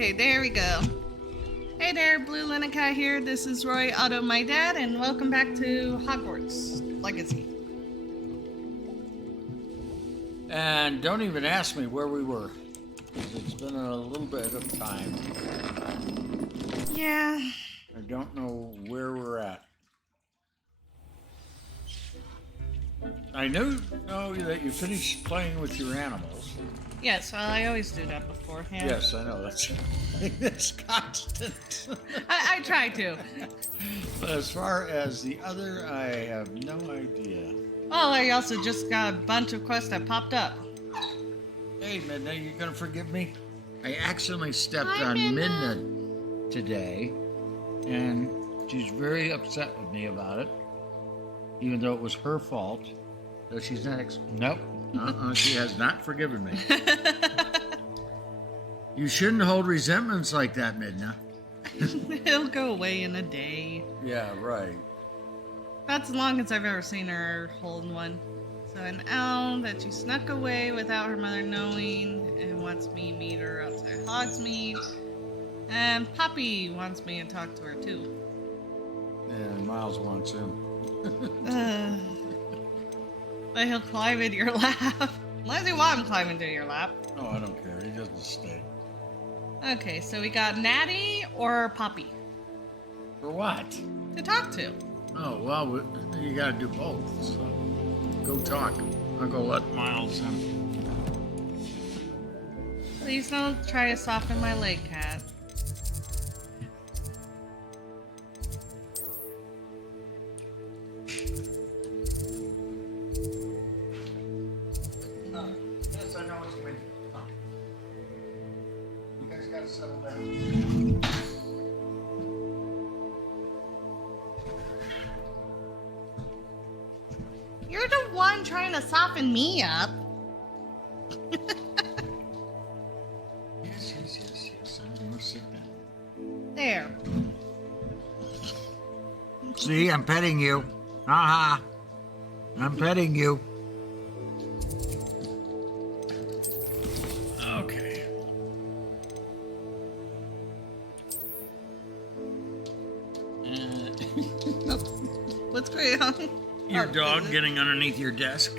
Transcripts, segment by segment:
Okay, there we go. Hey there, Bluelunacat here. This is Roy Otto, my dad, and welcome back to Hogwarts Legacy. And don't even ask me where we were, because it's been a little bit of time. Yeah. I don't know where we're at. I know that you finished playing with your animals. Yes, well, I always do that beforehand. Yes, I know. That's constant. I try to. But as far as the other, I have no idea. Well, I also just got a bunch of quests that popped up. Hey, Midna, you gonna forgive me? I accidentally stepped Hi, on Midna. Midna today, and she's very upset with me about it, even though it was her fault. Though she's not. Nope. She has not forgiven me. You shouldn't hold resentments like that, Midna. It'll go away in a day. Yeah, right. That's as long as I've ever seen her hold one. So an owl that she snuck away without her mother knowing and wants me to meet her outside Hogsmeade. And Poppy wants me to talk to her too. And Miles wants him. But he'll climb into your lap. Unless you want him to climb into your lap. Oh, I don't care. He doesn't stay. Okay, so we got Natty or Poppy For what? to talk to. Oh, well, you gotta do both, so go talk. I'll go let Miles in. Please don't try to soften my leg, cat. Yes, I know what you mean. You guys gotta settle down. You're the one trying to soften me up. Yes. I'm gonna sit down. There. See, I'm petting you. Haha. I'm petting you. Okay. What's going on? Your Oh, dog is it- getting underneath your desk?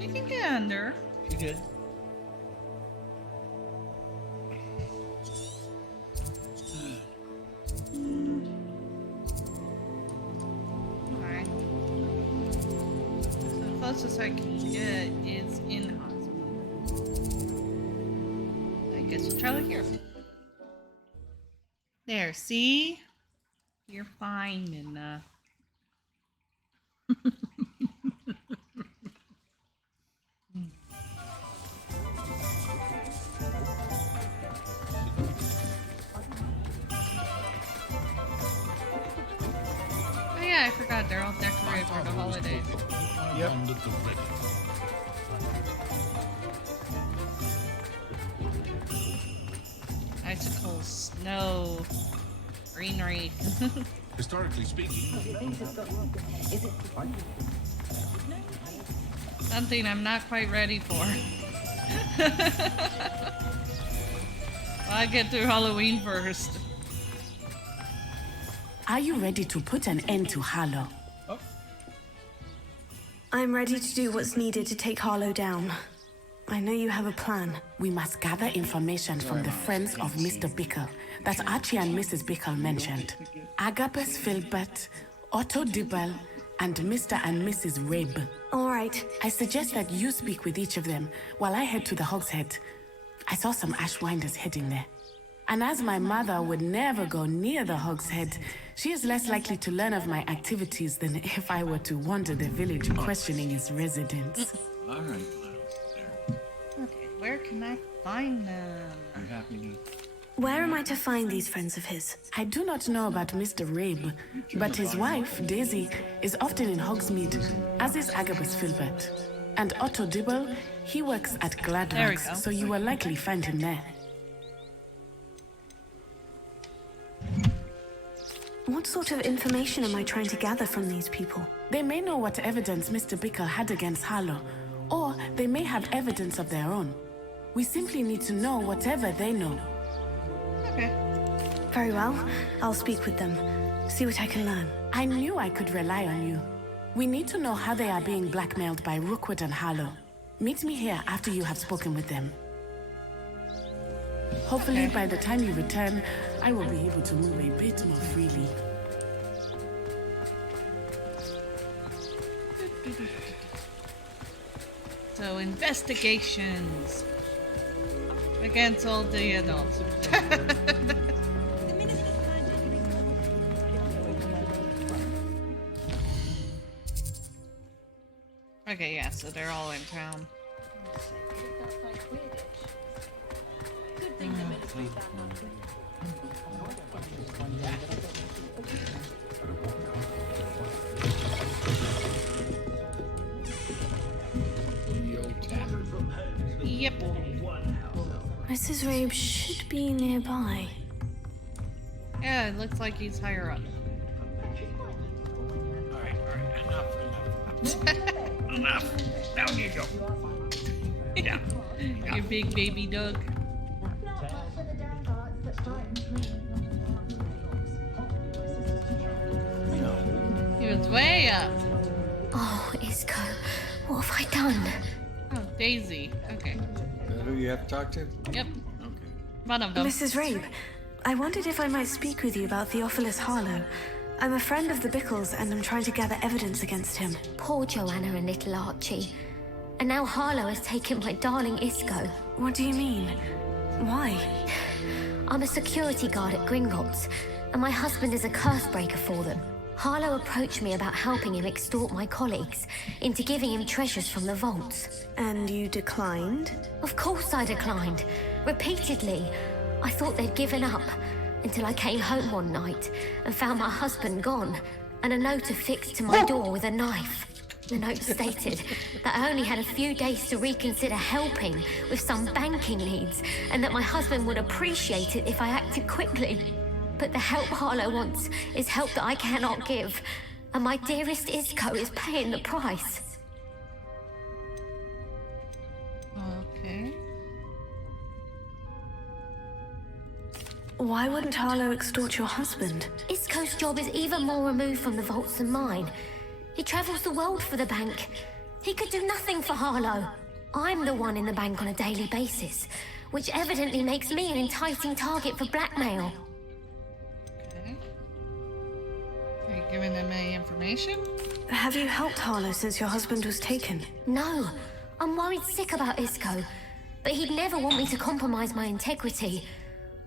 She can get under. She did. Alright. So the closest I can get is in hospital. I guess we'll try it here. There, see? You're fine, Minna. Oh yeah, I forgot they're all decorated for the holidays. Yep. Icicles, snow, greenery. Historically speaking, Something I'm not quite ready for. I'll get through Halloween first. Are you ready to put an end to Harlow? I'm ready to do what's needed to take Harlow down. I know you have a plan. We must gather information from the friends of Mr. Bickle that Archie and Mrs. Bickle mentioned. Agabus Filbert, Otto Dibble, and Mr. and Mrs. Rabe. All right. I suggest that you speak with each of them while I head to the Hogshead. I saw some Ashwinders heading there. And as my mother would never go near the Hogshead, she is less likely to learn of my activities than if I were to wander the village questioning its residents. All right. Okay, where can I find them? I'm happy. Where am I to find these friends of his? I do not know about Mr. Rabe, but his wife, Daisy, is often in Hogsmeade, as is Agabus Filbert. And Otto Dibble, he works at There we Gladrox, go. so you will likely find him there. What sort of information am I trying to gather from these people? They may know what evidence Mr. Bickle had against Harlow, or they may have evidence of their own. We simply need to know whatever they know. Okay. Very well. I'll speak with them. See what I can learn. I knew I could rely on you. We need to know how they are being blackmailed by Rookwood and Harlow. Meet me here after you have spoken with them. Hopefully, by the time you return, I will be able to move a bit more freely. So, investigations against all the adults. Okay, yeah, so they're all in town. Yep. Mrs. Rabe should be nearby. Yeah, it looks like he's higher up. Alright, enough. Enough. Down you go. Yeah. Your big baby dog. He was way up. Oh, Isco, what have I done? Oh, Daisy. Okay. Is that who you have to talk to? Yep. Okay. One of them. Mrs. Rabe, I wondered if I might speak with you about Theophilus Harlow. I'm a friend of the Bickles and I'm trying to gather evidence against him. Poor Joanna and little Archie. And now Harlow has taken my darling Isco. What do you mean? Why? I'm a security guard at Gringotts, and my husband is a curse breaker for them. Harlow approached me about helping him extort my colleagues into giving him treasures from the vaults. And you declined? Of course I declined. Repeatedly. I thought they'd given up, until I came home one night and found my husband gone, and a note affixed to my door with a knife. The note stated that I only had a few days to reconsider helping with some banking needs, and that my husband would appreciate it if I acted quickly. But the help Harlow wants is help that I cannot give, and my dearest Isco is paying the price. Okay. Why wouldn't Harlow extort your husband? Isco's job is even more removed from the vaults than mine. He travels the world for the bank. He could do nothing for Harlow. I'm the one in the bank on a daily basis, which evidently makes me an enticing target for blackmail. Okay. Are you giving them any information? Have you helped Harlow since your husband was taken? No, I'm worried sick about Isco, but he'd never want me to compromise my integrity.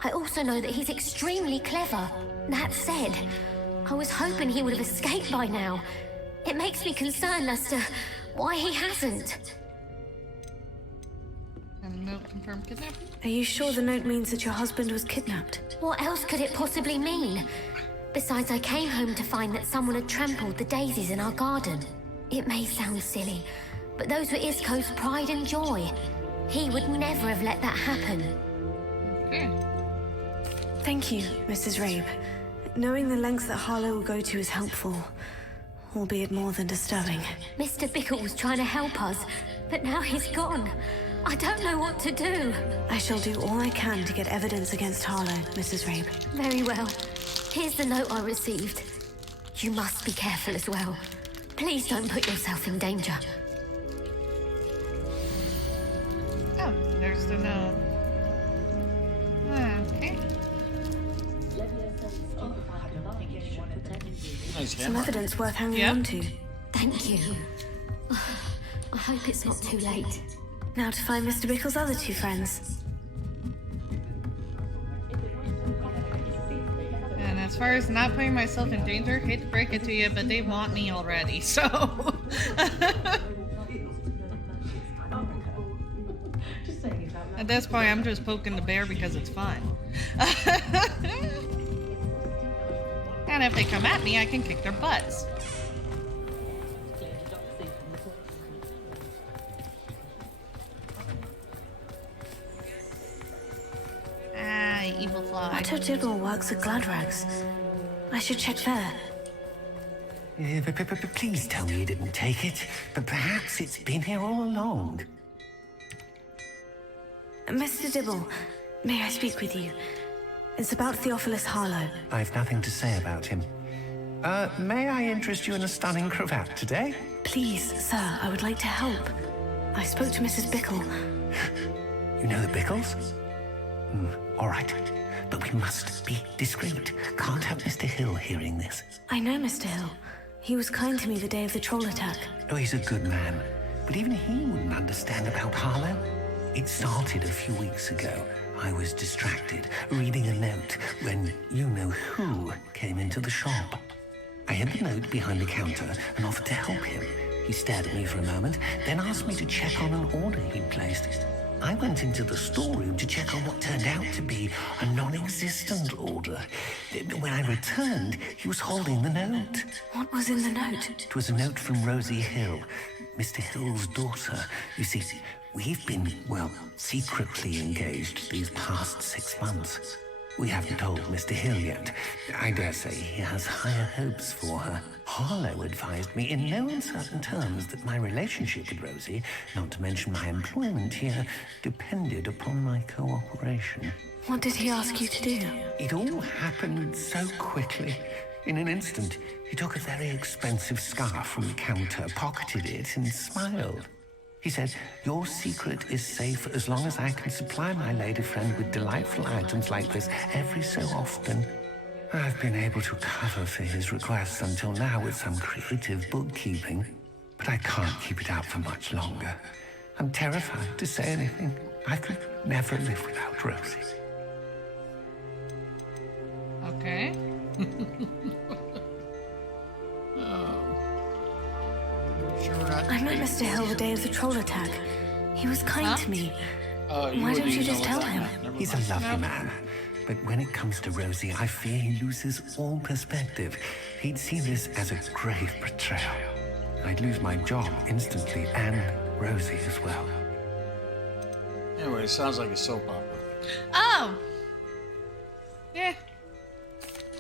I also know that he's extremely clever. That said, I was hoping he would have escaped by now. It makes me concerned as to why he hasn't. And note confirmed kidnapping? Are you sure the note means that your husband was kidnapped? What else could it possibly mean? Besides, I came home to find that someone had trampled the daisies in our garden. It may sound silly, but those were Isco's pride and joy. He would never have let that happen. Okay. Thank you, Mrs. Rabe. Knowing the lengths that Harlow will go to is helpful, albeit more than disturbing. Mr. Bickle was trying to help us, but now he's gone. I don't know what to do. I shall do all I can to get evidence against Harlow, Mrs. Rabe. Very well. Here's the note I received. You must be careful as well. Please don't put yourself in danger. Oh, there's the note. Okay. Nice Some hammer. evidence worth hanging Yep. on to. Thank you. I hope it's not too late. Now to find Mr. Bickle's other two friends. And as far as not putting myself in danger, hate to break it to you, but they want me already, so... At this point, I'm just poking the bear because it's fun. And if they come at me, I can kick their butts. Ah, evil fly. Otto Dibble works at Gladrags. I should check there. Please tell me you didn't take it. But perhaps it's been here all along. Mr. Dibble, may I speak with you? It's about Theophilus Harlow. I've nothing to say about him. May I interest you in a stunning cravat today? Please, sir, I would like to help. I spoke to Mrs. Bickle. You know the Bickles? All right. But we must be discreet. Can't have Mr. Hill hearing this. I know Mr. Hill. He was kind to me the day of the troll attack. Oh, he's a good man. But even he wouldn't understand about Harlow. It started a few weeks ago. I was distracted, reading a note, when you-know-who came into the shop. I hid the note behind the counter and offered to help him. He stared at me for a moment, then asked me to check on an order he'd placed. I went into the storeroom to check on what turned out to be a non-existent order. When I returned, he was holding the note. What was in the note? It was a note from Rosie Hill, Mr. Hill's daughter. You see, we've been, well, secretly engaged these past 6 months. We haven't told Mr. Hill yet. I dare say he has higher hopes for her. Harlow advised me in no uncertain terms that my relationship with Rosie, not to mention my employment here, depended upon my cooperation. What did he ask you to do? It all happened so quickly. In an instant, he took a very expensive scarf from the counter, pocketed it, and smiled. He said, "Your secret is safe as long as I can supply my lady friend with delightful items like this every so often." I've been able to cover for his requests until now with some creative bookkeeping, but I can't keep it out for much longer. I'm terrified to say anything. I could never live without Rosie. Okay. I met Mr. Hill the day of the troll attack. He was kind to me. Why don't you just tell him? He's a lovely man. But when it comes to Rosie, I fear he loses all perspective. He'd see this as a grave betrayal. I'd lose my job instantly, and Rosie as well. Anyway, it sounds like a soap opera. Oh! Yeah.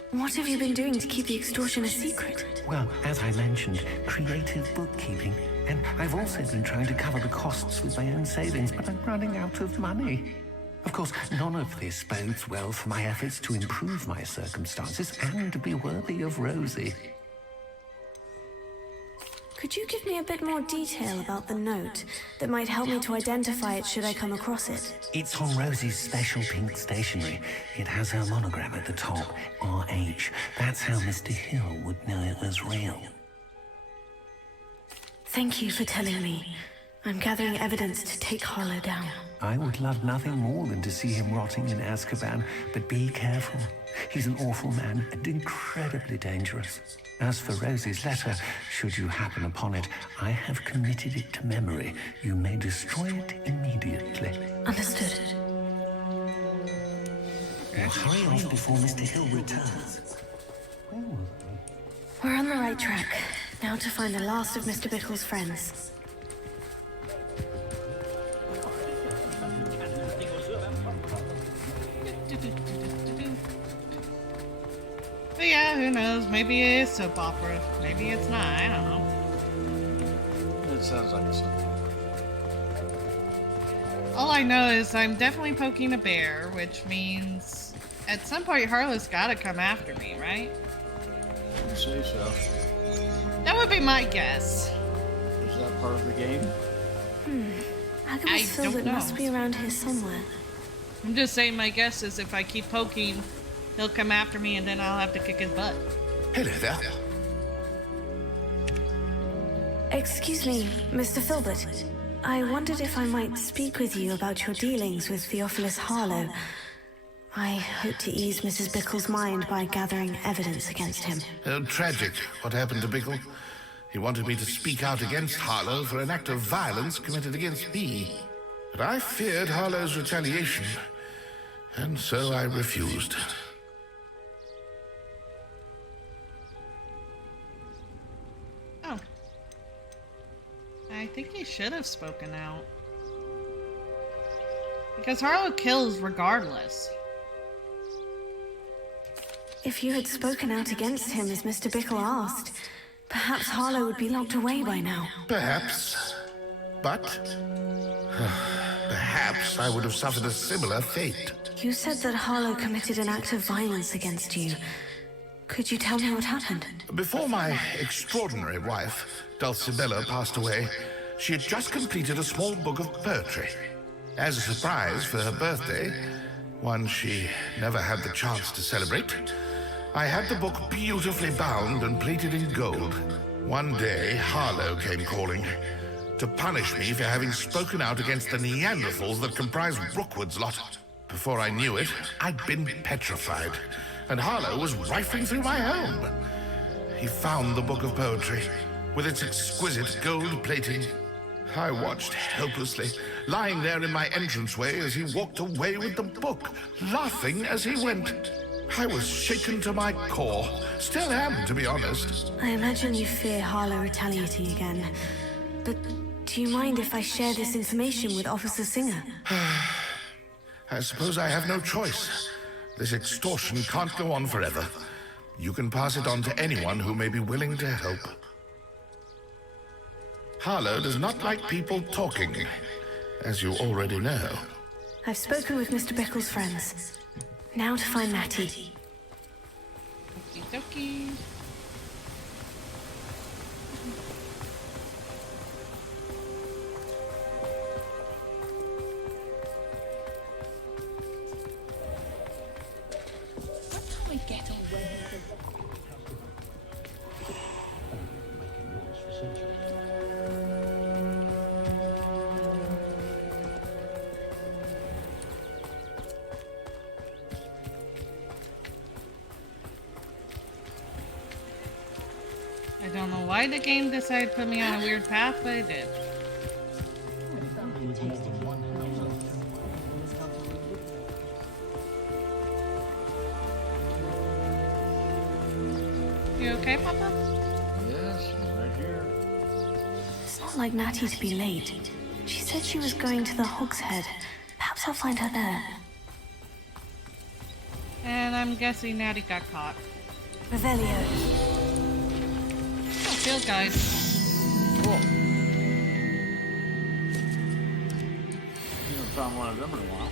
What have you been doing to keep the extortion a secret? Well, as I mentioned, creative bookkeeping. And I've also been trying to cover the costs with my own savings, but I'm running out of money. Of course, none of this bodes well for my efforts to improve my circumstances and to be worthy of Rosie. Could you give me a bit more detail about the note that might help me to identify it should I come across it? It's on Rosie's special pink stationery. It has her monogram at the top, RH. That's how Mr. Hill would know it was real. Thank you for telling me. I'm gathering evidence to take Harlow down. I would love nothing more than to see him rotting in Azkaban, but be careful. He's an awful man and incredibly dangerous. As for Rosie's letter, should you happen upon it, I have committed it to memory. You may destroy it immediately. Understood. Now hurry off before Mr. Hill returns. We're on the right track. Now to find the last of Mr. Bickle's friends. But yeah, who knows? Maybe it is soap opera. Maybe it's not. I don't know. It sounds like a soap opera. All I know is I'm definitely poking a bear, which means at some point Harlow's gotta come after me, right? You say so. That would be my guess. Is that part of the game? Agabus I don't Philbert know. must be around here somewhere. I'm just saying my guess is if I keep poking, he'll come after me and then I'll have to kick his butt. Hello there. Excuse me, Mr. Philbert. I wondered if I might speak with you about your dealings with Theophilus Harlow. I hope to ease Mrs. Bickle's mind by gathering evidence against him. Oh, tragic. What happened to Bickle? He wanted me to speak out against Harlow for an act of violence committed against me. But I feared Harlow's retaliation, and so I refused. Oh. I think he should have spoken out. Because Harlow kills regardless. If you had spoken out against him as Mr. Bickle asked, perhaps Harlow would be locked away by now. Perhaps. But perhaps I would have suffered a similar fate. You said that Harlow committed an act of violence against you. Could you tell me what happened? Before my extraordinary wife, Dulcibella, passed away, she had just completed a small book of poetry. As a surprise for her birthday, one she never had the chance to celebrate, I had the book beautifully bound and plated in gold. One day, Harlow came calling to punish me for having spoken out against the Neanderthals that comprise Rookwood's lot. Before I knew it, I'd been petrified, and Harlow was rifling through my home. He found the book of poetry, with its exquisite gold plating. I watched helplessly, lying there in my entranceway as he walked away with the book, laughing as he went. I was shaken to my core. Still am, to be honest. I imagine you fear Harlow retaliating again. But do you mind if I share this information with Officer Singer? I suppose I have no choice. This extortion can't go on forever. You can pass it on to anyone who may be willing to help. Harlow does not like people talking, as you already know. I've spoken with Mr. Bickle's friends. Now to find Natty. Okie dokie. I don't know why the game decided to put me on a weird path, but it did. You okay, Papa? Yes, I'm right here. It's not like Natty to be late. She said she was going to the Hog's Head. Perhaps I'll find her there. And I'm guessing Natty got caught. Revelio. Oh, field guide. Cool. You haven't found one of them in a while.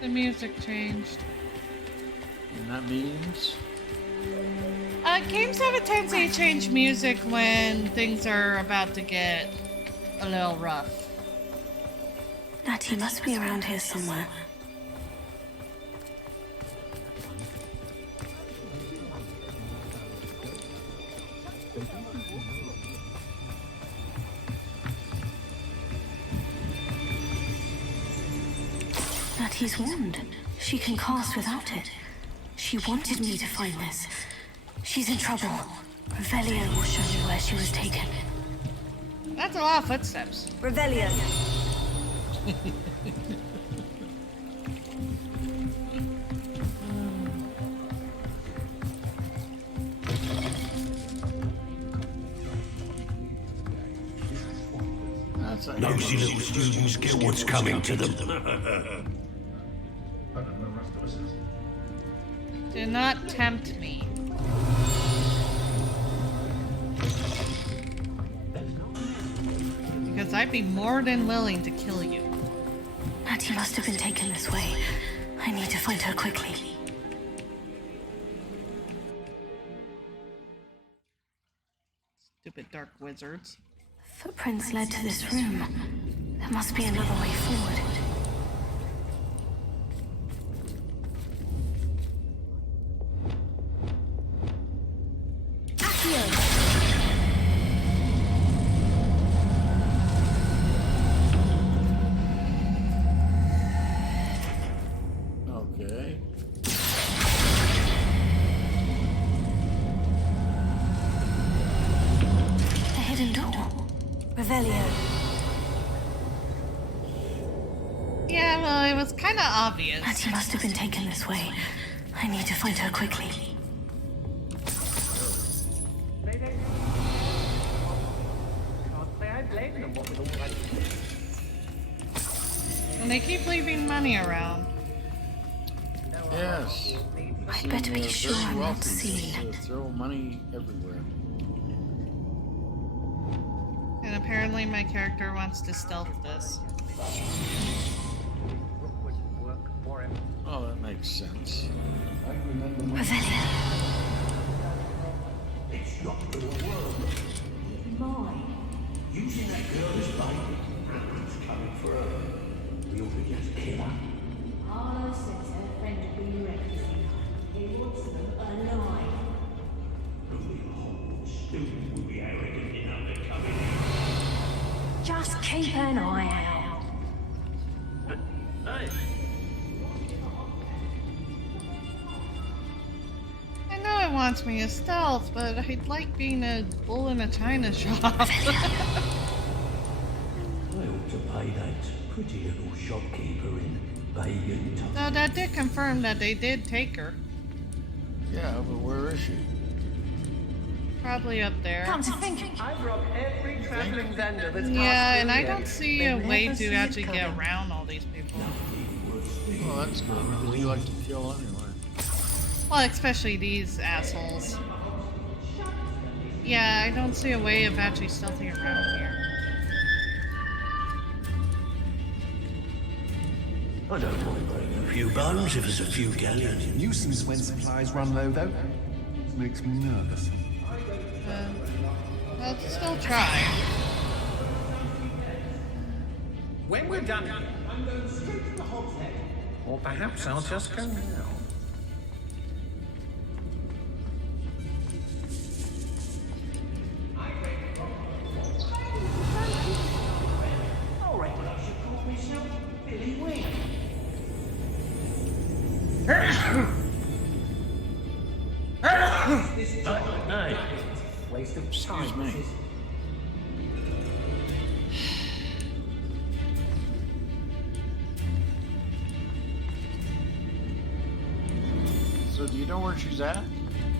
The music changed. And that means... Games have a tendency to change music when things are about to get a little rough. Natty must be around here somewhere. Natty's wand. She can cast without it. She wanted me to find this. She's in trouble. Revelio will show me where she was taken. That's a lot of footsteps. Revelio. That's a Nosy little students get what's coming to them. Do not tempt me. Because I'd be more than willing to kill you. Natty must have been taken this way. I need to find her quickly. Stupid dark wizards. Footprints led to this room. There must be another way forward. Okay. A hidden door. Revelio. Yeah, well, it was kind of obvious. Natty must have been taken this way. I need to find her quickly. And they keep leaving money around. Yes. I'd better be sure Very I'm not wealthy. seen. They throw money everywhere. And apparently my character wants to stealth this. Oh, that makes sense. Revelia. It's not the world. Using that girl as bait. It's coming for her. We ought to just kill her. Harlow says her friend will be reckless. He wants them alive. Only a Hogwarts student would be arrogant enough to come in. Just keep an eye out. Hey, I know it wants me to stealth, but I'd like being a bull in a china shop. I ought to pay that pretty little shopkeeper in Bagan. So that did confirm that they did take her. Yeah, but where is she? Probably up there. Come to think, I've robbed every traveling vendor that's Yeah, passed and through I here. don't see They a way never see to it actually get coming. around all these people. Well, that's good because you like to kill anyway. Well, especially these assholes. Yeah, I don't see a way of actually stealthing around here. I don't mind breaking a few bones if there's a few galleons. Nuisance when supplies run low, though. Makes me nervous. I'll still try. When we're done, I'm going straight to the Hog's Head. Or perhaps I'll just go now. I reckon I should call myself Billy Wing. Hey, Waste of time. Excuse me. So do you know where she's at?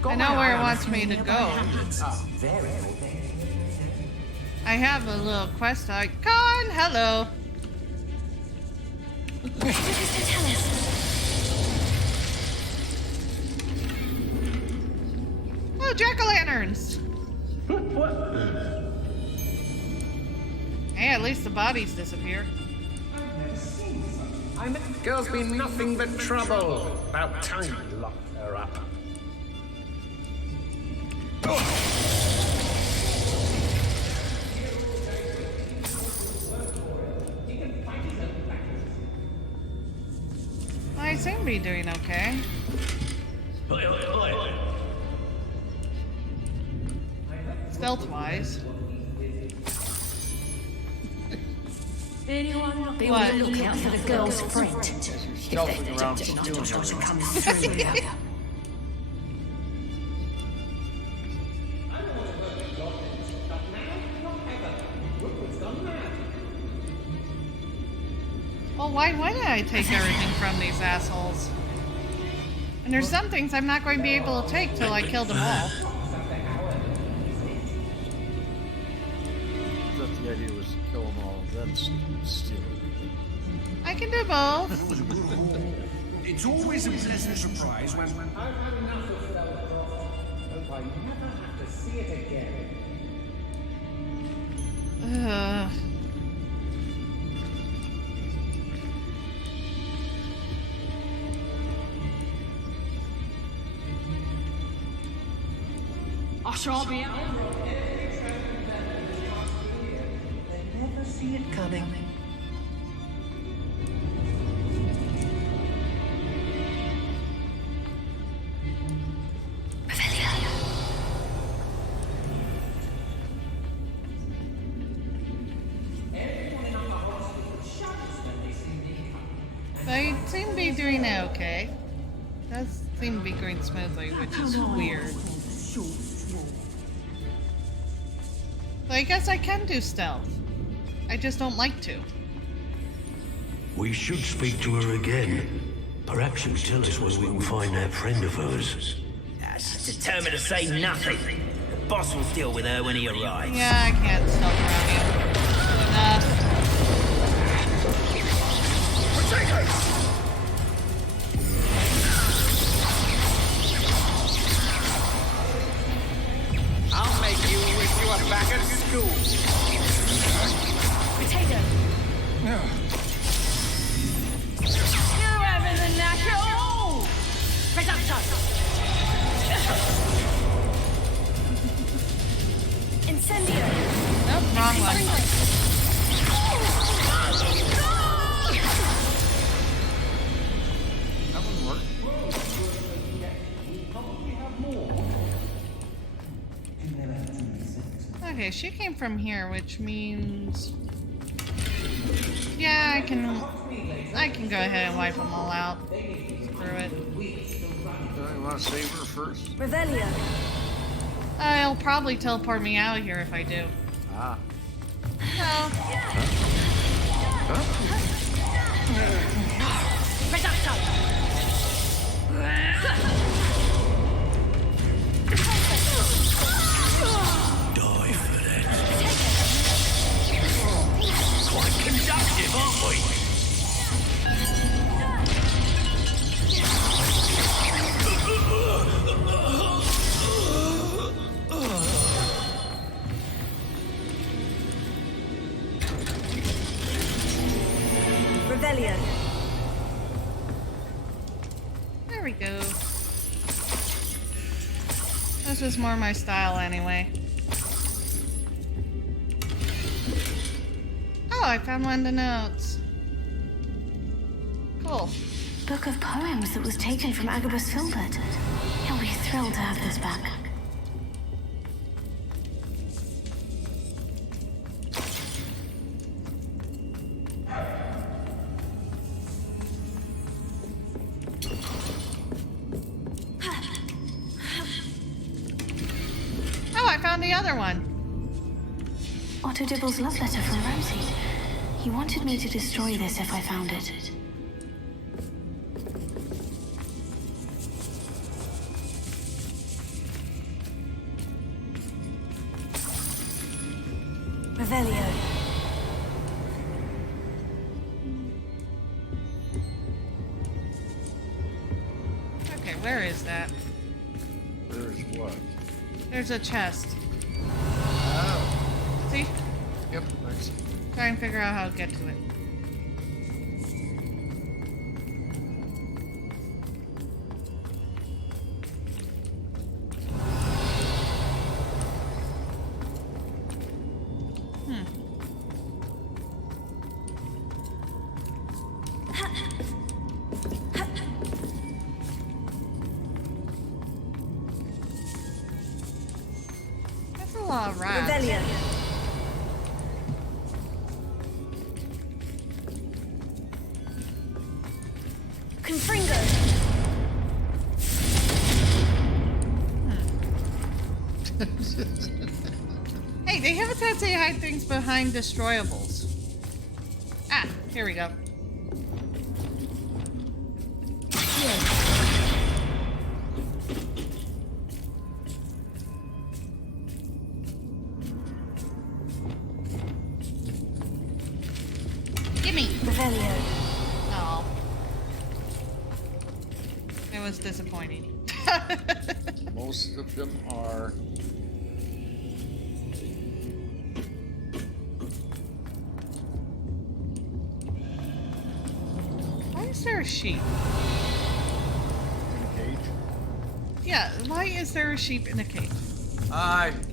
I know where it wants me to go. Very I have a little quest icon. Hello. Oh, jack-o'-lanterns. Hey, at least the bodies disappear. Girl's been nothing but trouble. About time we locked her up. I seem to be doing okay. Stealth-wise. Anyone? Be What? on the lookout for the girl's friend. Stealthing around stealing her. Come through. Well, why wouldn't I take everything from these assholes? And there's some things I'm not going to be able to take till I kill them all. I thought the idea was to kill them all. That's stealing. I can do both. It's always a pleasant surprise when... I've had enough of Velcro. Hope I never have to see it again. Ugh. I shall be out. Never see it coming. They seem to be doing okay. Does seem to be going smoothly, which is weird. So I guess I can do stealth. I just don't like to. we should speak to her again. Perhaps she'll tell us where we can find that friend of hers. She's determined to say nothing. The boss will deal with her when he arrives. Yeah, I can't stealth around you. Enough. That one worked. Okay, she came from here, which means... Yeah, I can go ahead and wipe them all out. Screw it. You want to save her first? Revelio. It'll probably teleport me out of here if I do. Ah. No. Die for that. Quite conductive, aren't we? Revelio. There we go. This is more my style anyway. Oh, I found one of the notes. Cool. Book of poems that was taken from Agabus Filbert. He'll be thrilled to have this back. Oh, I found the other one. Otto Dibble's love letter from Rosie. He wanted me to destroy this if I found it. Revelio. Okay, where is that? There's what? There's a chest. Oh. See? Yep, thanks. Try and figure out how to get to it. That's a lot of rats. Revelio. Confringo. Hey, they have a tendency to hide things behind destroyables. Ah, here we go. Gimme! Revelio. Oh. It was disappointing. Most of them are. Why is there a sheep? In a cage. Yeah, why is there a sheep in a cage?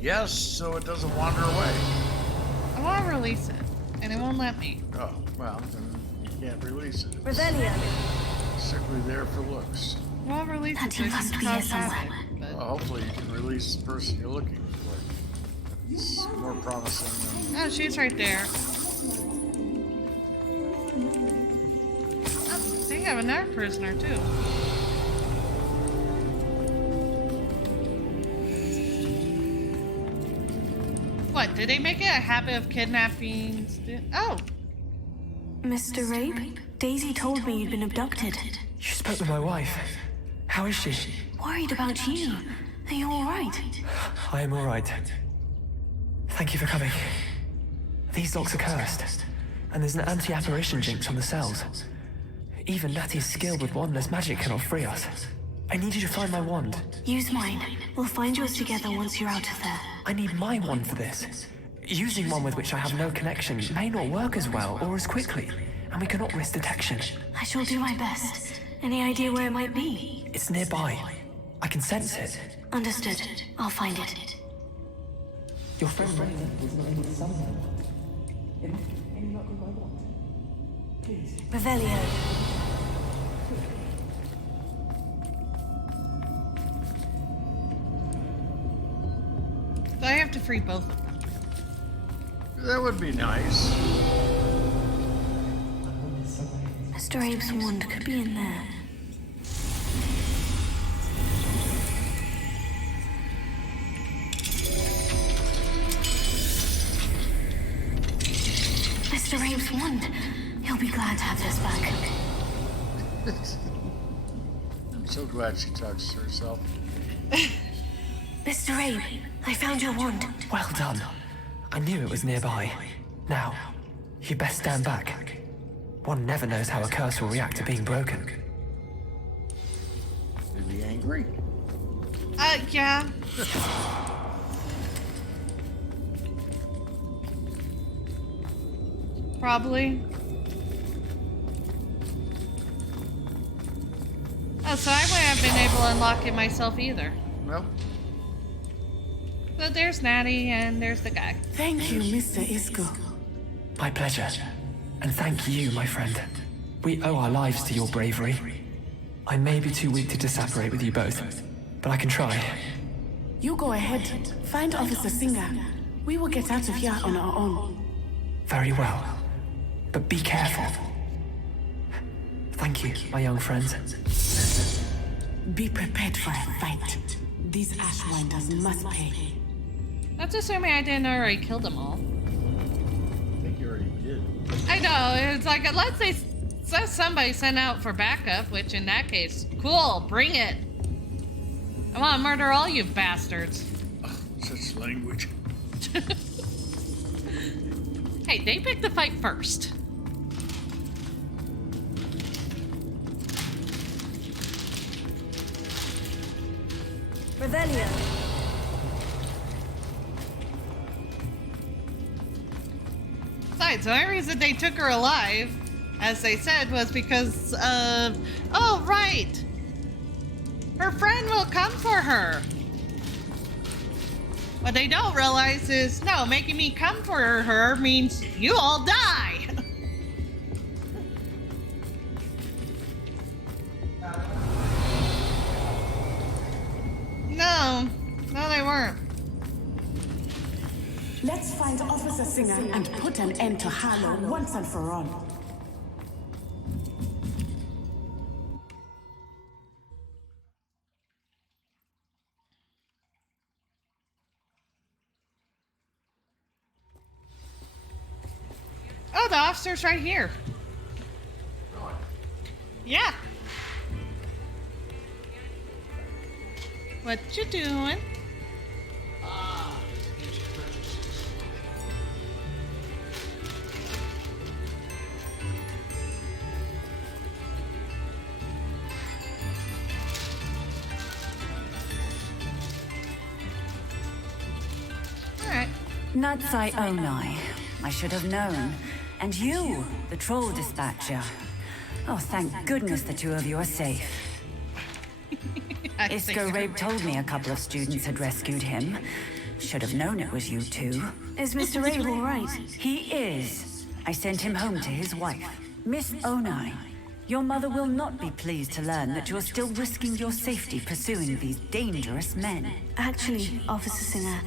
Yes, so it doesn't wander away. I want to release it, and it won't let me. Oh, well, then you can't release it. Revelio. It's simply there for looks. Well, I'll release it so Natty you must can be here cause somewhere. havoc, but... Well, hopefully you can release the person you're looking for. It's more promising than... Oh, she's right there. Oh, they have another prisoner, too. What, did they make it a habit of kidnapping? Oh! Mr. Rabe, Daisy told me you'd been abducted. You spoke with my wife. How is she? Worried about you. Are you alright? I am all right. Thank you for coming. These locks are cursed, and there's an anti-apparition jinx on the cells. Even Natty's skill with wandless magic cannot free us. I need you to find my wand. Use mine. We'll find yours together once you're out of there. I need my wand for this. Using one with which I have no connection may not work as well or as quickly, and we cannot risk detection. I shall do my best. Any idea where it might be? It's nearby. I can sense it. Understood. I'll find it. Your friend is somehow. Revelio. So I have to free both of them. That would be nice. Mr. Abe's wand could be in there. Mr. Abe's wand. He'll be glad to have this back. I'm so glad she talks to herself. Mr. Abe, I found your wand. Well done. I knew it was nearby. Now, you best stand back. One never knows how a curse will react to being broken. Is he angry? Yeah. Probably. Oh, so I wouldn't have been able to unlock it myself either. Well. So there's Natty and there's the guy. Thank you, Mr. Isco. My pleasure. And thank you, my friend. We owe our lives to your bravery. I may be too weak to disapparate with you both, but I can try. You go ahead. Find Officer Singer. We will get out of here on our own. Very well. But be careful. Thank you, my young friends. Be prepared for a fight. These Ashwinders must pay. That's assuming I didn't already kill them all. I think you already did. I know, it's like, unless they somebody sent out for backup, which in that case, cool, bring it. I want to murder all you bastards. Oh, such language. Hey, they picked the fight first. Revelio. Besides, the only reason they took her alive, as they said, was because of... Oh, right! Her friend will come for her! What they don't realize is, no, making me come for her means you all die! No, they weren't. Let's find Officer Singer and put an end to Harlow once and for all. Oh, the officer's right here. Yeah. What you doing? Alright. Natsai Onai. I should have known. And you, the troll dispatcher. Oh, thank goodness the two of you are safe. Isco Rabe told me a couple of students had rescued him. Should have known it was you two. Is Mr. Rabe all right? He is. I sent him home to his wife. Miss Onai, your mother will not be pleased to learn that you're still risking your safety pursuing these dangerous men. Actually, Officer Singer,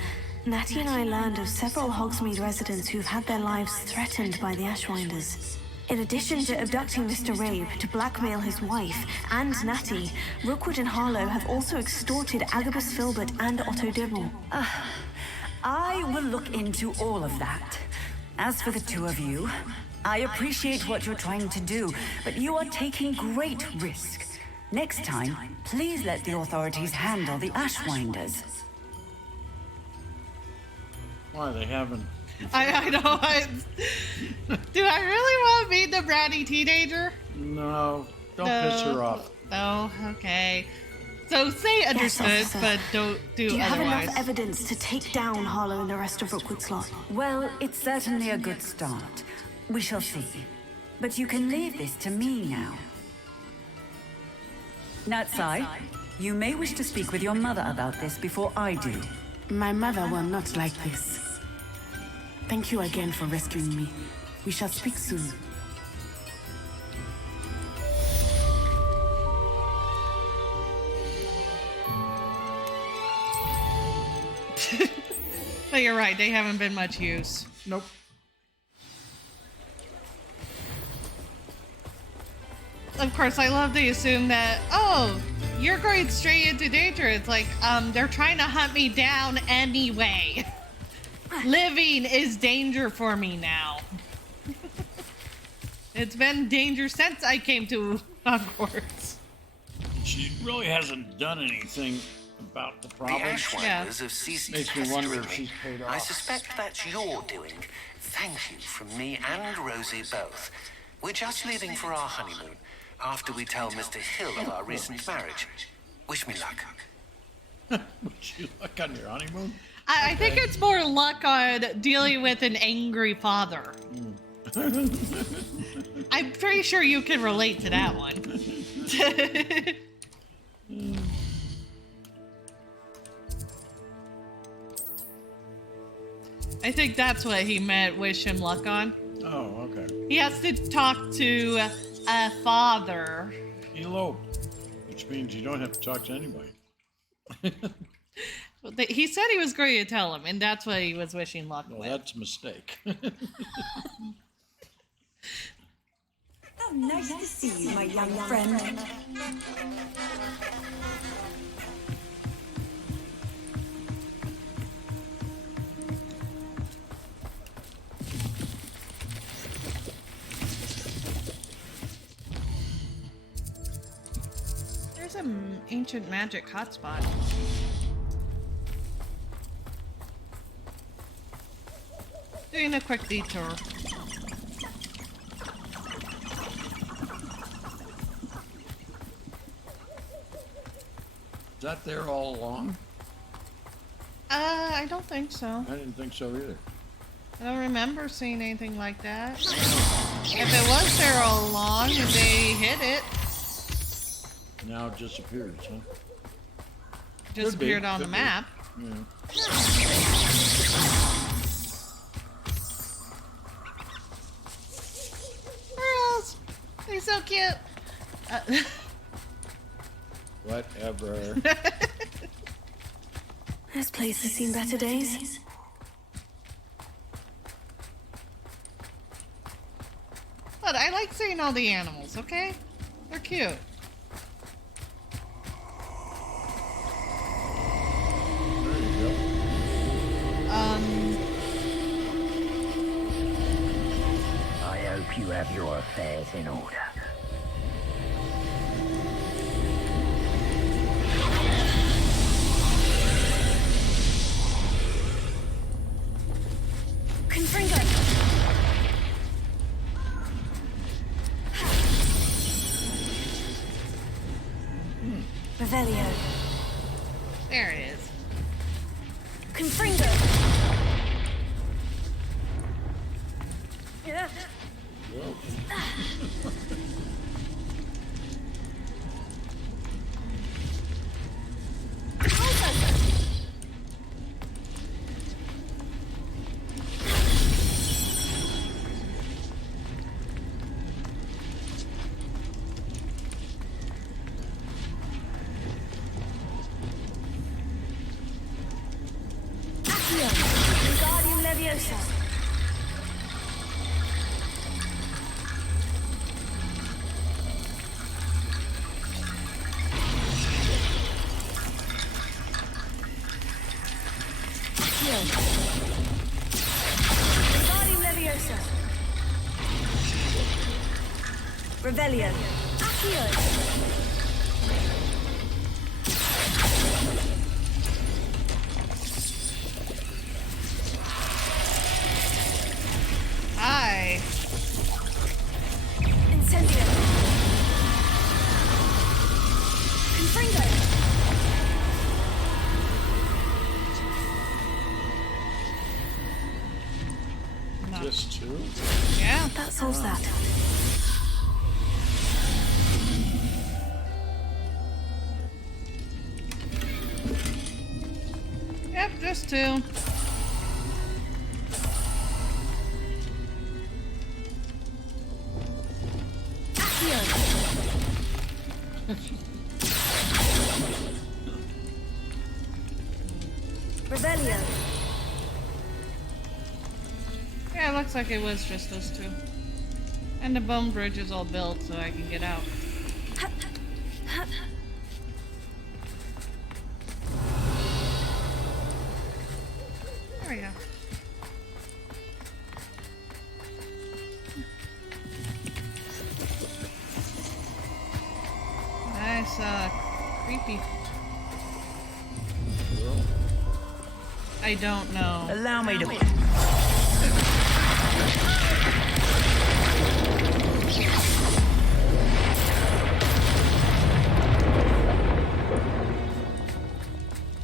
Natty and I learned of several Hogsmeade residents who've had their lives threatened by the Ashwinders. In addition to abducting Mr. Rabe to blackmail his wife and Natty, Rookwood and Harlow have also extorted Agabus Filbert and Otto Dibble. I will look into all of that. As for the two of you, I appreciate what you're trying to do, but you are taking great risk. Next time, please let the authorities handle the Ashwinders. Why, they haven't... I know. Do I really want to be the bratty teenager? No, don't piss her off. No, okay. So say understood, Yes, but don't do Do you have otherwise. enough evidence to take down Harlow and the rest of Rookwood's lot? Well, it's certainly a good start. We shall see. But you can leave this to me now. Natsai, you may wish to speak with your mother about this before I do. My mother will not like this. Thank you again for rescuing me. We shall speak soon. But you're right, they haven't been much use. Nope. Of course, I love to assume that, oh, you're going straight into danger. It's like, they're trying to hunt me down anyway. Living is danger for me now. It's been danger since I came to Hogwarts. She really hasn't done anything about the problem. The Ashwinders have ceased Makes me wonder if pestering she's paid off. I suspect that's your doing. Thank you from me and Rosie both. We're just leaving for our honeymoon after we tell Mr. Hill of our recent marriage. Wish me luck. Wish you luck on your honeymoon? I think it's more luck on dealing with an angry father. I'm pretty sure you can relate to that one. I think that's what he meant, wish him luck on. Oh, okay. He has to talk to a father. Elope, which means you don't have to talk to anybody. He said he was going to tell him, and that's what he was wishing luck with. Well, that's a mistake. Oh, nice to see you, my young friend. There's an ancient magic hotspot. Doing a quick detour. Is that there all along? I don't think so. I didn't think so either. I don't remember seeing anything like that. If it was there all along, they hit it. Now it disappears, huh? Disappeared on the map. Yeah. Girls! They're so cute! Whatever. This place has seen better days. But I like seeing all the animals, okay? They're cute. There you go. I hope you have your affairs in order. Confringo! Revelio. There it is. Confringo! Yeah. Wingardium Leviosa. Wingardium Leviosa. Revelio. Accio. Hi. Incendio. Confringo. Just two? Yeah. That solves that. Yep, just two. Revelio. like it was just those two. And the bone bridge is all built so I can get out. There we go. Nice, creepy. I don't know. Allow me to...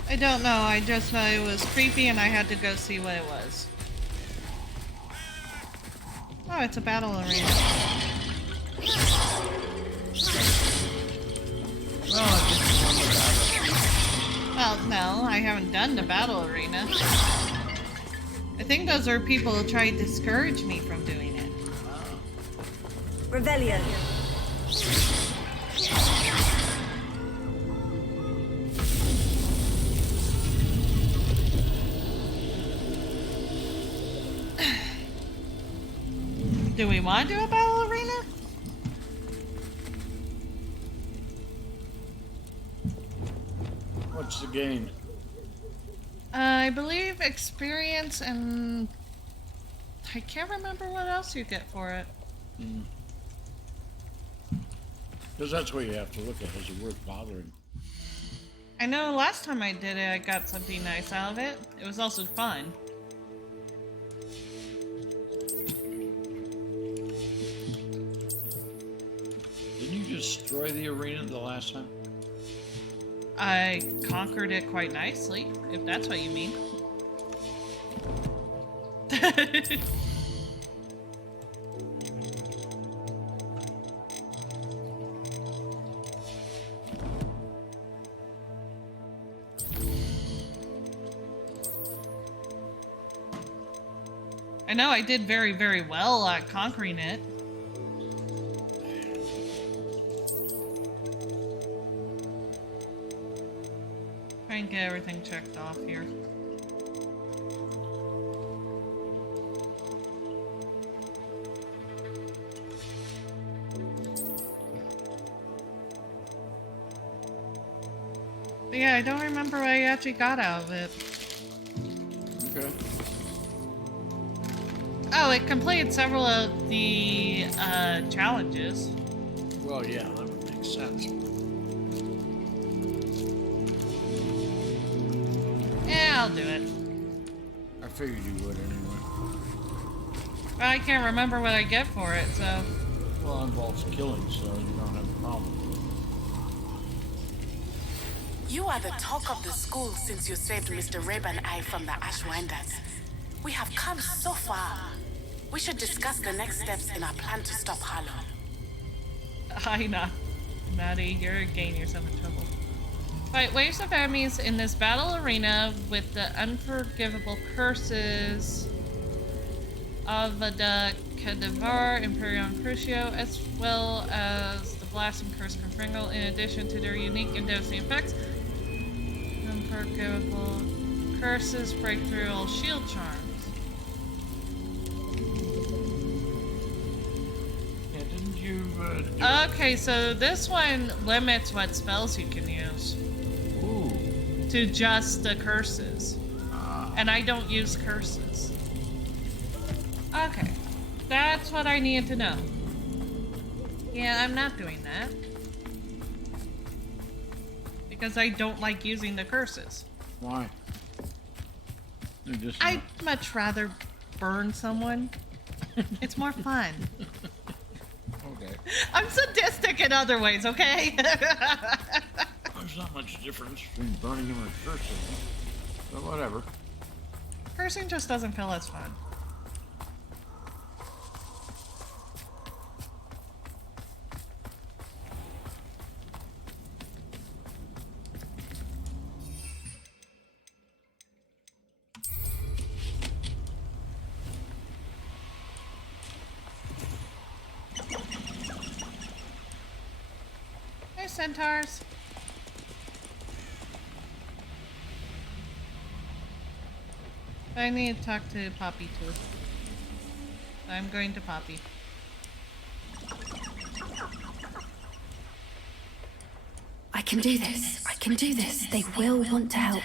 I don't know, I just know it was creepy and I had to go see what it was. Oh, it's a battle arena. Well, no, I haven't done the battle arena. I think those are people who try to discourage me from doing it. Revelio. Do we want to do a battle arena? What's the game? I believe experience and... I can't remember what else you get for it. Because that's what you have to look at. Is it worth bothering? I know last time I did it, I got something nice out of it. It was also fun. Didn't you destroy the arena the last time? I conquered it quite nicely, if that's what you mean. I know I did very, very well at conquering it. Try and get everything checked off here. But yeah, I don't remember what I actually got out of it. Okay. Oh, it completed several of the challenges. Well, yeah, that would make sense. Yeah, I'll do it. I figured you would anyway. But I can't remember what I get for it, so... Well, it involves killing, so you don't have a problem. You are the talk of the school since you saved Mr. Rib and I from the Ashwinders. We have come so far. We should discuss the next steps in our plan to stop Harlow. I know. Natty, you're getting yourself in trouble. Fight waves of enemies in this battle arena with the unforgivable curses of the Cadaver, Imperium Crucio, as well as the blasting curse Confringle, in addition to their unique and devastating effects. Unforgivable curses break through all shield charms. Okay, so this one limits what spells you can use. Ooh. To just the curses. And I don't use curses. Okay. That's what I needed to know. Yeah, I'm not doing that. Because I don't like using the curses. Why? I'd much rather burn someone. It's more fun. Okay. I'm sadistic in other ways, okay? There's not much difference between burning him or cursing him. But whatever. Cursing just doesn't feel as fun. Hey, centaurs. I need to talk to Poppy too. I'm going to Poppy. I can do this. I can do this. They will want to help.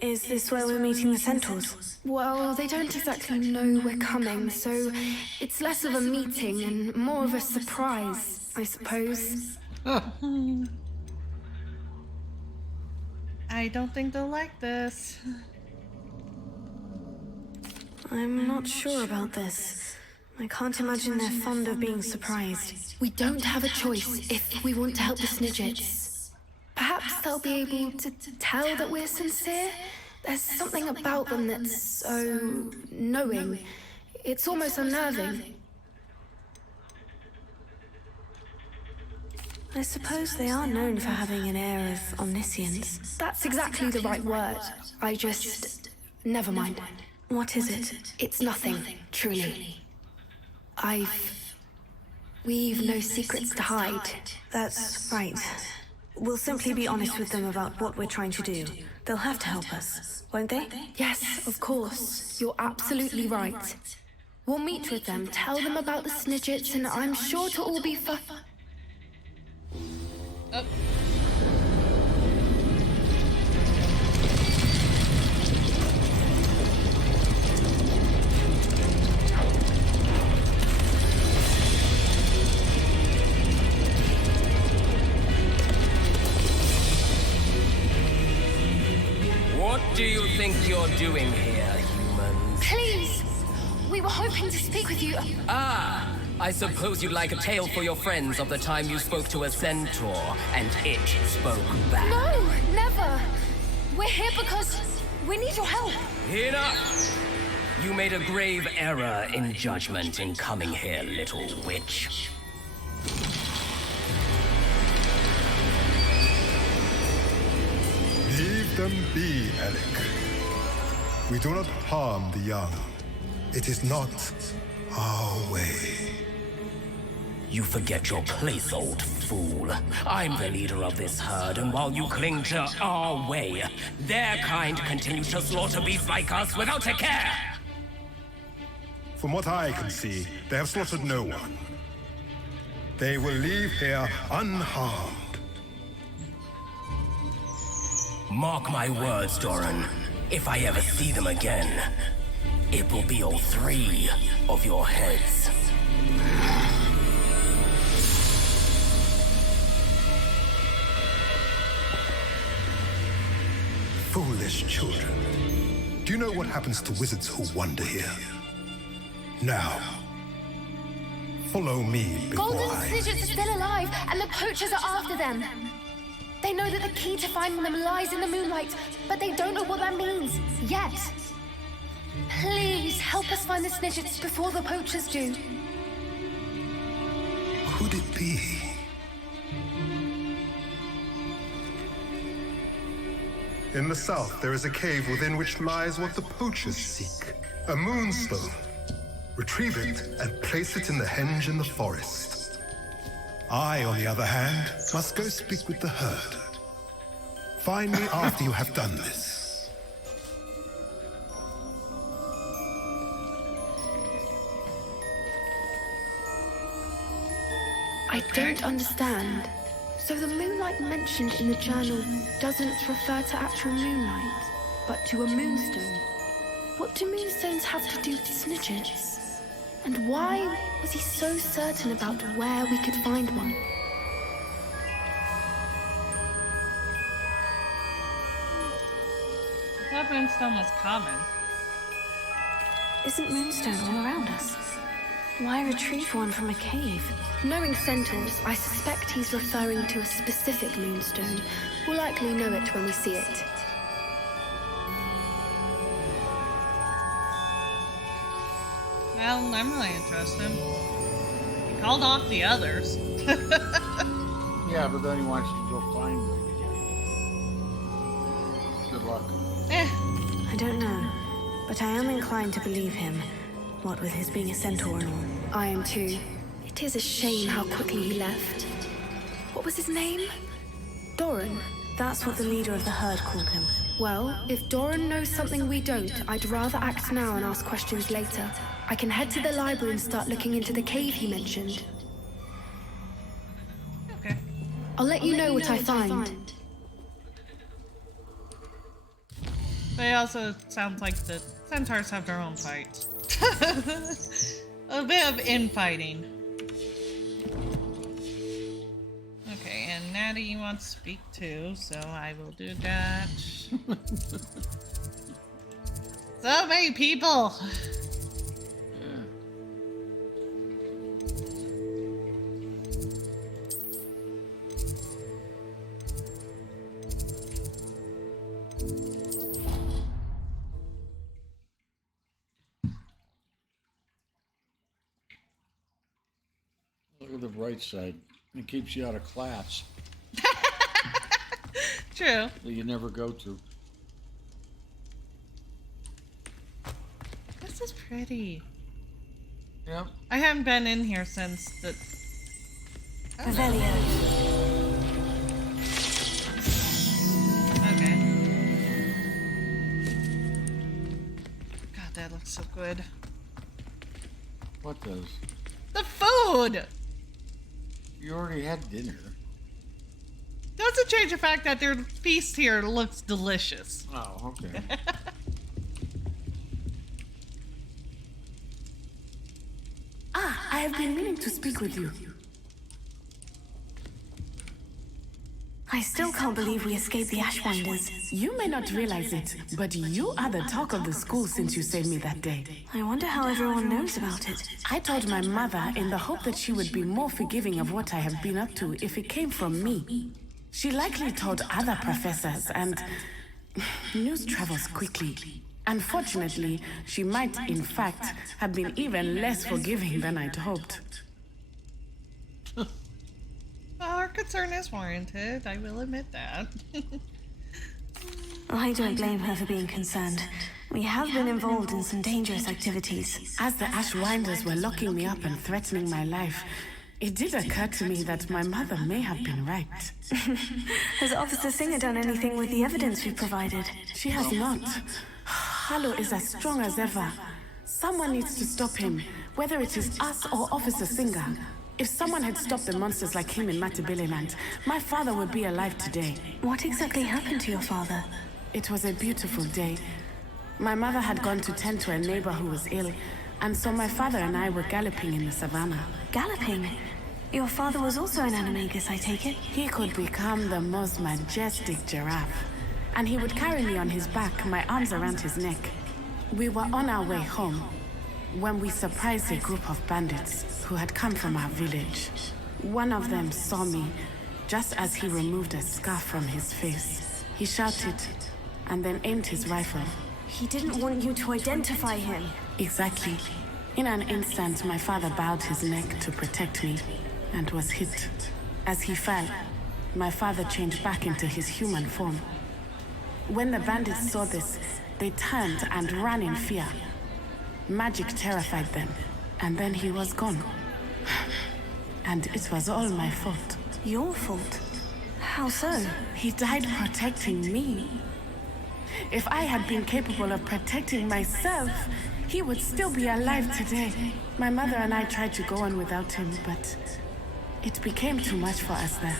Is this where we're meeting the centaurs? Well, they don't exactly know we're coming, so it's less of a meeting and more of a surprise, I suppose. I don't think they'll like this. I'm not sure about this. I can't imagine they're fond of being surprised. We don't have a choice if we want to help the Snidgets. Perhaps they'll be able to tell that we're sincere. There's something about them that's so knowing. It's almost unnerving. I suppose they are known for having an air of omniscience. That's exactly the right word. I just... never mind. What is it? It's nothing, truly. We've no secrets to hide. That's right. We'll simply be honest with them about what we're trying to do. They'll have to help us, won't they? Yes, of course. You're absolutely right. We'll meet with them, tell them about the Snidgets, and I'm sure to all be Oh. What do you think you're doing here, humans? Please! We were hoping to speak with you. Ah! I suppose you'd like a tale for your friends of the time you spoke to a centaur, and it spoke back. No, never! We're here because we need your help. Enough! You made a grave error in judgment in coming here, little witch. Leave them be, Alec. We do not harm the young. It is not our way. You forget your place, old fool. I'm the leader of this herd, and while you cling to our way, their kind continues to slaughter beasts like us without a care! From what I can see, they have slaughtered no one. They will leave here unharmed. Mark my words, Doran. If I ever see them again, it will be all 3 of your heads. Foolish children. Do you know what happens to wizards who wander here? Now, follow me before Golden I... Snidgets are still alive, and the poachers are after them. They know that the key to finding them lies in the moonlight, but they don't know what that means, yet. Please, help us find the Snidgets before the poachers do. Could it be? In the south, there is a cave within which lies what the poachers seek. A moonstone. Retrieve it and place it in the henge in the forest. I, on the other hand, must go speak with the herd. Find me after you have done this. I don't understand. So the moonlight mentioned in the journal doesn't refer to actual moonlight, but to a moonstone. What do moonstones have to do with Snidgets? And why was he so certain about where we could find one? I thought moonstone was common. Isn't moonstone all around us? Why retrieve one from a cave? Knowing centaurs, I suspect he's referring to a specific moonstone. We'll likely know it when we see it. Well, I'm really interested. He called off the others. Yeah, but then he wants you to go find them again. Good luck. I don't know, but I am inclined to believe him. What with his being a centaur and all. I am too. It is a shame how quickly he left. What was his name? Doran. That's what the leader of the herd called him. Well, if Doran knows something we don't, I'd rather act now and ask questions later. I can head to the library and start looking into the cave he mentioned. Okay. I'll let you know what I find. They also sound like the centaurs have their own fights. A bit of infighting. Okay, and Natty wants to speak too, so I will do that. So many people! Look at the bright side. It keeps you out of class. True. That you never go to. This is pretty. Yep. I haven't been in here since the... Revelio. Okay. God, that looks so good. What does? The food! You already had dinner. Doesn't change the fact that their feast here looks delicious. Oh, okay. I have been meaning to speak with you. I still can't believe we escaped the Ashwinders. You may not realize it, but you are the talk of the school since you saved me that day. I wonder how everyone knows about it. I told my mother in the hope that she would be more forgiving of what I have been up to if it came from me. She likely told other professors, and news travels quickly. Unfortunately, she might, in fact, have been even less forgiving than I'd hoped. Well, our concern is warranted, I will admit that. I don't blame her for being concerned. We have been involved in some dangerous activities. As the Ashwinders were locking me up and threatening my life, it did occur to me that my mother may have been right. Has Officer Singer done anything with the evidence we provided? She has not. Harlow is as strong as ever. Someone needs to stop him, whether it is us or Officer Singer. If someone had stopped the monsters like him in Matabeleland, my father would be alive today. What exactly happened to your father? It was a beautiful day. My mother had gone to tend to a neighbor who was ill, and so my father and I were galloping in the savannah. Galloping? Your father was also an animagus, I take it? He could become the most majestic giraffe, and he would carry me on his back, my arms around his neck. We were on our way home when we surprised a group of bandits who had come from our village. One of them saw me just as he removed a scarf from his face. He shouted and then aimed his rifle. He didn't want you to identify him. Exactly. In an instant, my father bowed his neck to protect me and was hit. As he fell, my father changed back into his human form. When the bandits saw this, they turned and ran in fear. Magic terrified them, and then he was gone. And it was all my fault. Your fault? How so? He died protecting me. If I had been capable of protecting myself, he would still be alive today. My mother and I tried to go on without him, but it became too much for us there.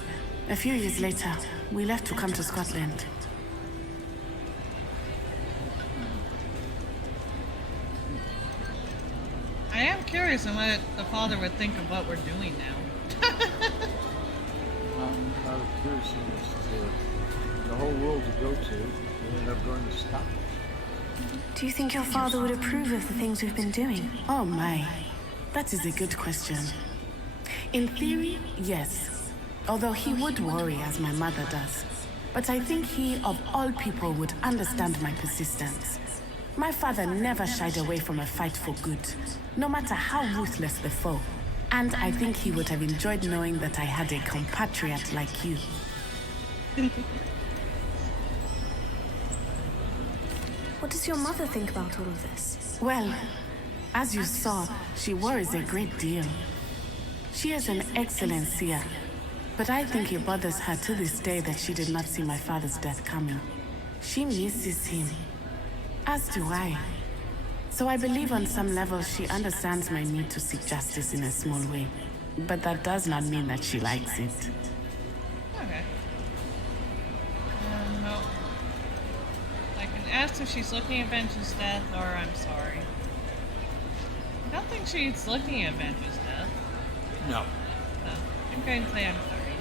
A few years later, we left to come to Scotland. I am curious on what the father would think of what we're doing now. I'm out of curiousness to the whole world to go to, they end up going to stop it. Do you think your father would approve of the things we've been doing? Oh my, that is a good question. In theory, yes. Although he would worry as my mother does. But I think he, of all people, would understand my persistence. My father never shied away from a fight for good, no matter how ruthless the foe. And I think he would have enjoyed knowing that I had a compatriot like you. What does your mother think about all of this? Well, as you saw, she worries a great deal. She is an excellent seer, but I think it bothers her to this day that she did not see my father's death coming. She misses him. As do I. So I believe on some level she understands my need to seek justice in a small way. But that does not mean that she likes it. Okay. No. I can ask if she's looking at Benja's death, or I'm sorry. I don't think she's looking at Benja's death. No. No. I'm going to say I'm sorry.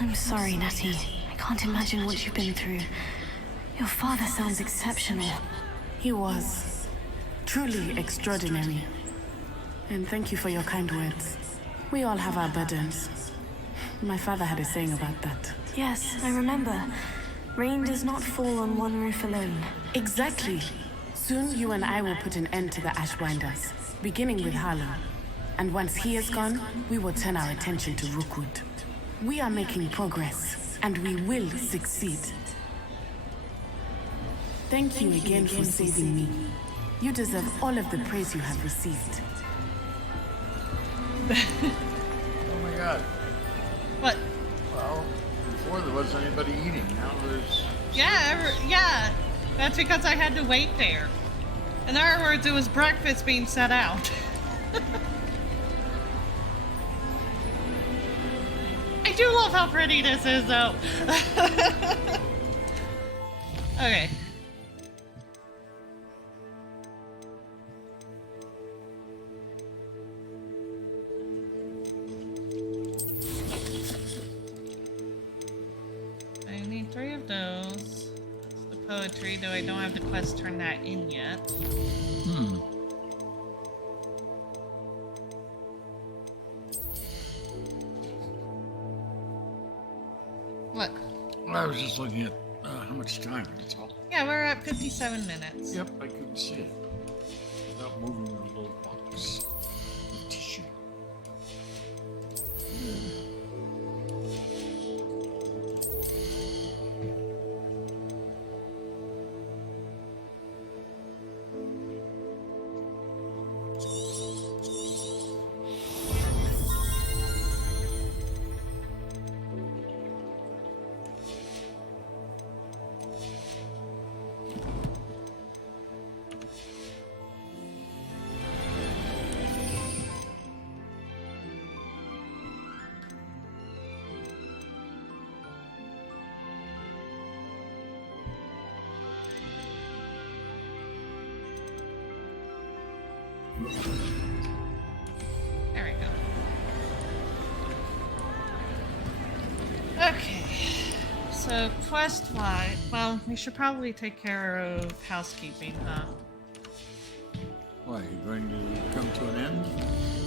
I'm sorry, Natty. I can't imagine what you've been through. Your father sounds exceptional. He was. Truly extraordinary. And thank you for your kind words. We all have our burdens. My father had a saying about that. Yes, I remember. Rain does not fall on one roof alone. Exactly. Soon you and I will put an end to the Ashwinders, beginning with Harlow. And once he is gone, we will turn our attention to Rookwood. We are making progress, and we will succeed. Thank you again for saving me. You deserve all of the praise you have received. Oh my god. What? Well, before there wasn't anybody eating. Now there's... Yeah. That's because I had to wait there. In other words, it was breakfast being set out. I do love how pretty this is, though. Okay. I need 3 of those. It's the poetry, though I don't have the quest to turn that in yet. What? Well, I was just looking at how much time, that's all. Yeah, we're at 57 minutes. Yep, I couldn't see it. Without moving the little box of tissue. There we go. Okay. So, quest-wise, well, we should probably take care of housekeeping, huh? Why, are you going to come to an end?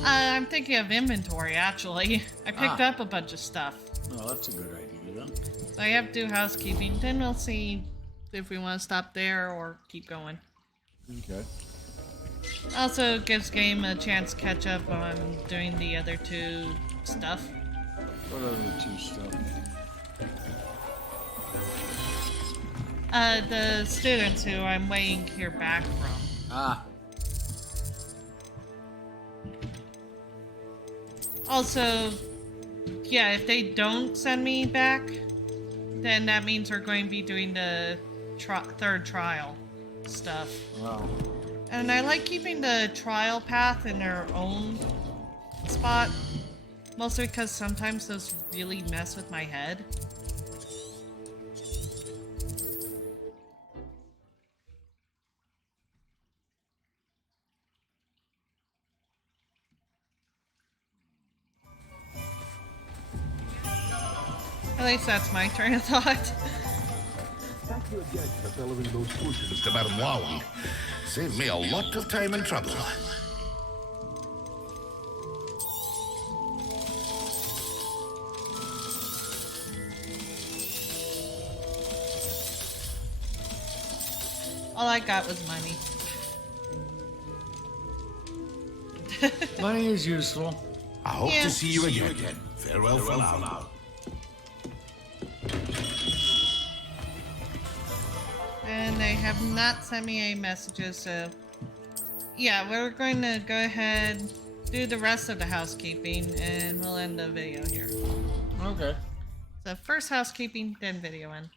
I'm thinking of inventory, actually. I picked up a bunch of stuff. Oh, that's a good idea, then. So I have to do housekeeping, then we'll see if we want to stop there or keep going. Okay. Also gives game a chance to catch up on doing the other 2 stuff. What other 2 stuff? The students who I'm waiting to hear back from. Ah. Also, yeah, if they don't send me back, then that means we're going to be doing the 3rd trial stuff. Wow. And I like keeping the trial path in their own spot, mostly because sometimes those really mess with my head. At least that's my train of thought. Thank you again for delivering those potions to Madame Wowie. Saved me a lot of time and trouble. All I got was money. Money is useful. I hope to see you again. Farewell for now. And they have not sent me any messages, so... Yeah, we're going to go ahead, do the rest of the housekeeping, and we'll end the video here. Okay. So first housekeeping, then video end.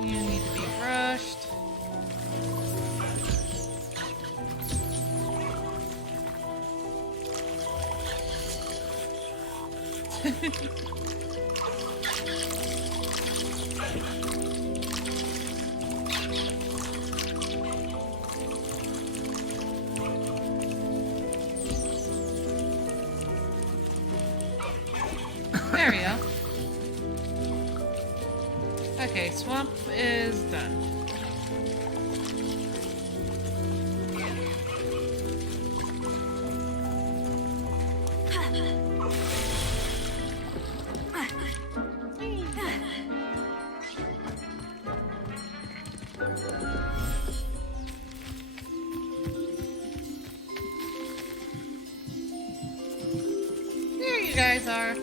You need to be brushed. There we go. Okay, swamp is done. There you guys are.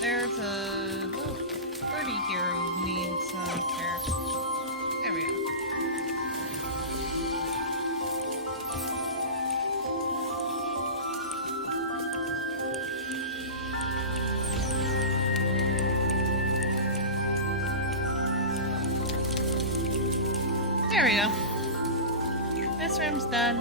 There's a little birdie here who needs care. There we go. There we go. This room's done.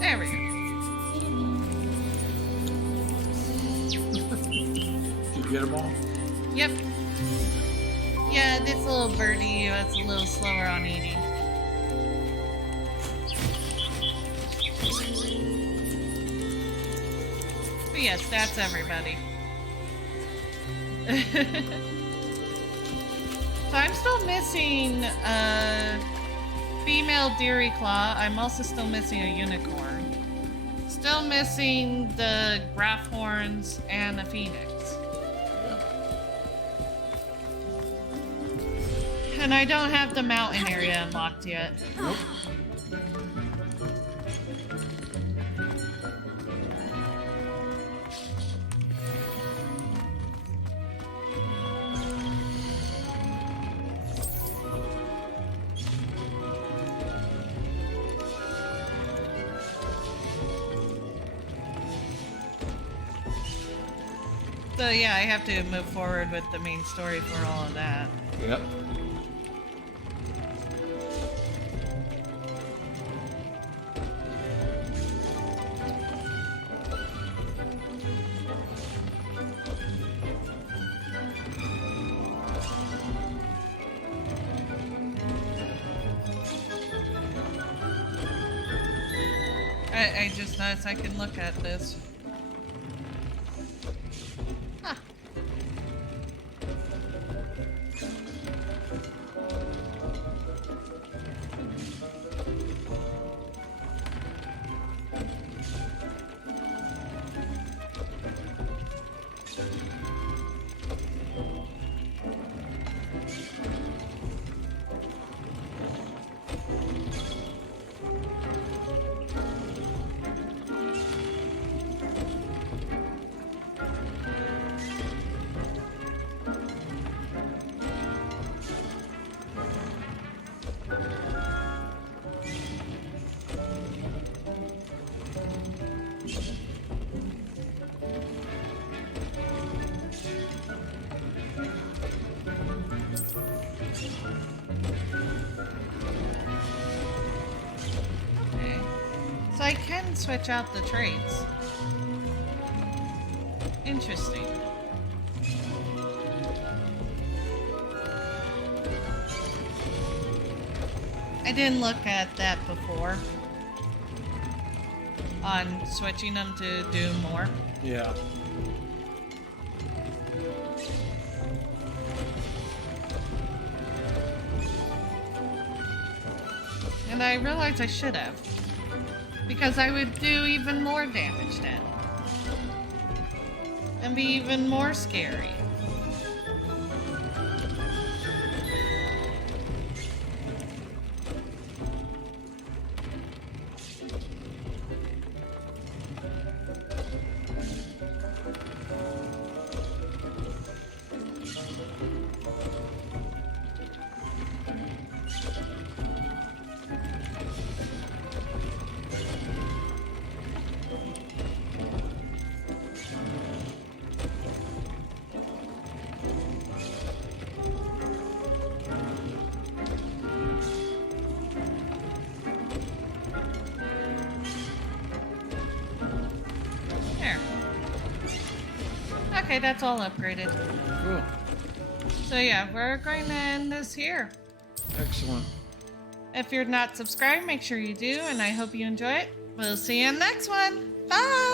There we go. Did you get them all? Yep. Yeah, this little birdie was a little slower on eating. But yes, that's everybody. So I'm still missing female Deary Claw. I'm also still missing a unicorn. Still missing the graph horns and a phoenix. And I don't have the mountain area unlocked yet. Nope. So yeah, I have to move forward with the main story for all of that. Yep. I just noticed I can look at this. Huh. So I can switch out the traits. Interesting. I didn't look at that before. On switching them to do more. Yeah. And I realized I should have. Because I would do even more damage then. And be even more scary. Okay, that's all upgraded. Cool. So yeah, we're going to end this here. Excellent. If you're not subscribed, make sure you do, and I hope you enjoy it. We'll see you in the next one. Bye!